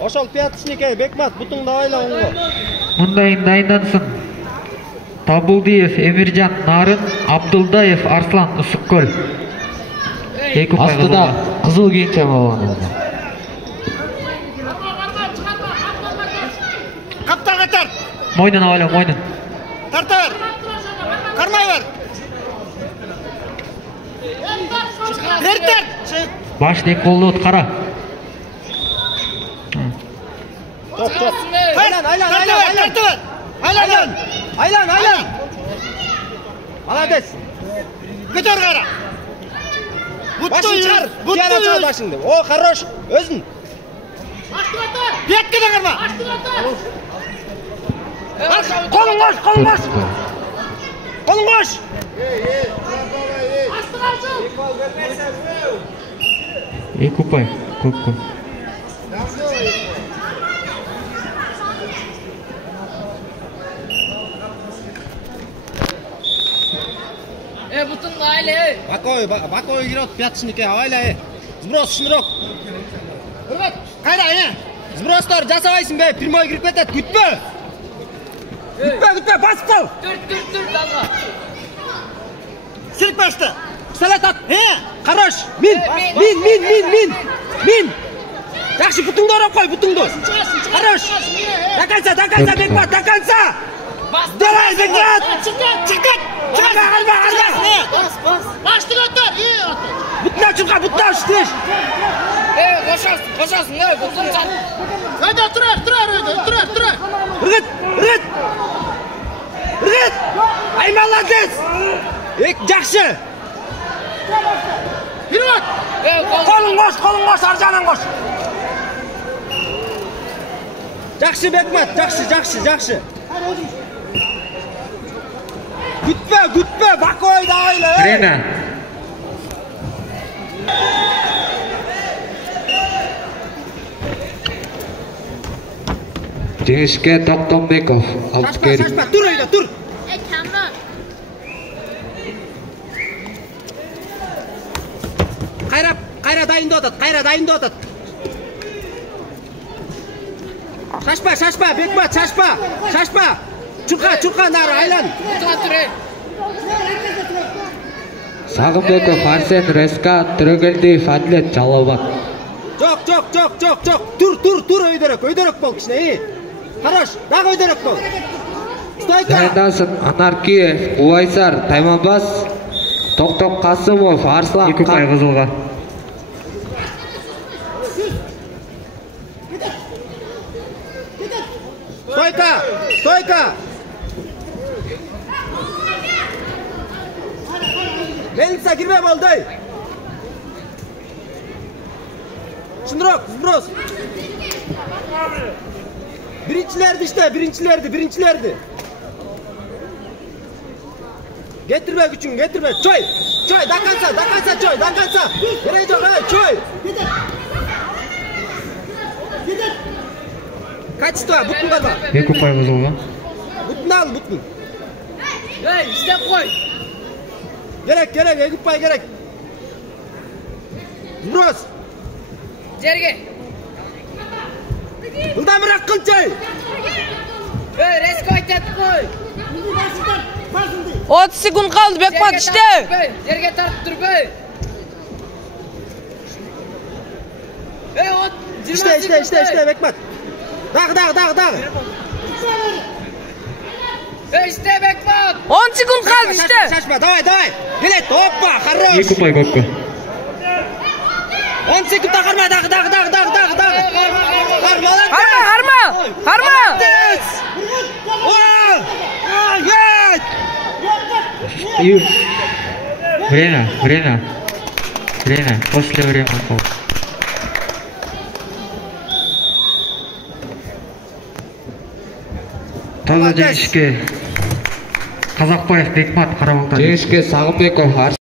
Ошол пятичникке Бекмат бутуңду айла оңго. Мындайын дайындансын. Табылдиев Эмиржан Нарын, Абдулдаев Арслан Ысыккөл. Астыда кызыл кийинче болгон. Капталга тарт. Мойнун айла, мойнун. Тарта бер. Кармай бер. Бер тарт. Баш дек колду кара. Топ. Айлан. Айлан. Молодец. Көтөр кара. Башын чар. Чар башыңды. О, хорош. Өзүн. Бетке де карма. Колуң кош. Колуң кош. Купай. Коп. Бутун айла. Бакой кирет пятичникке айла. Сброс шынырок. Кайда, Сбростор жасабайсың бе, прямой кирип кетет, күтпө. Күтпө, басып кал. Түр далга. Силик башты. Салат ат. Хорош. Мин. Жакшы бутуңду ороп кой, бутуңду. Хорош. До конца, Бекмат, до конца. Давай, Бекмат. Чыкат. Бас. Башты көтөр. Бутуна үстүреш. Кошасың, бутун чар. Өйдө турар. Үргіт. Ай, молодец. Жакшы. Вперед. Колуң кош, аржанан кош. Жакшы Бекмат, жакшы. Күтпө, бакойду айла. Время. Жеңишке Токтомбеков алып келди. Шашпа, тур өйдө, тур. Кайра дайындап атат. Шашпа, Бекмат, шашпа. Чурка нары айлан. Сагынбеков Арсен Реска, Түрөгелдиев Адлет Жалалбат. Жок. Тур өйдөрөк бол кичине. Хорош, дагы өйдөрөк бол. Стойка. Дайындасын Анаркиев, Уайсар, Тайманбас, Токток Касымов, Арслан Купай кызылга. Стойка. Мельница кирме болду. Шынырок, сброс. Биринчилерди. Getirme güçün, Çoy, до конца. Nereye çok, çoy. Качество, бутун карма. Купай кызылга. Бутун ал. İstep koy. Gerek, Kupay gerek. Sbros. Жерге. Ildamırak kılçay. Resko aytet koy. 30 sekund kaldı Bekmат işte. Жерге tartıp dur koy. İşte Bekmат. Dağ. İşte Bekmат. 10 sekund kaldı işte. Şaşma, давай. Bilet, hoppa, хорош. Купай Копко. 10 sekundda karma, dağ. Harma. Время. После времени. Таза жеңишке Казакбаев Бекмат Карабалта. Жеңишке Сагынбеков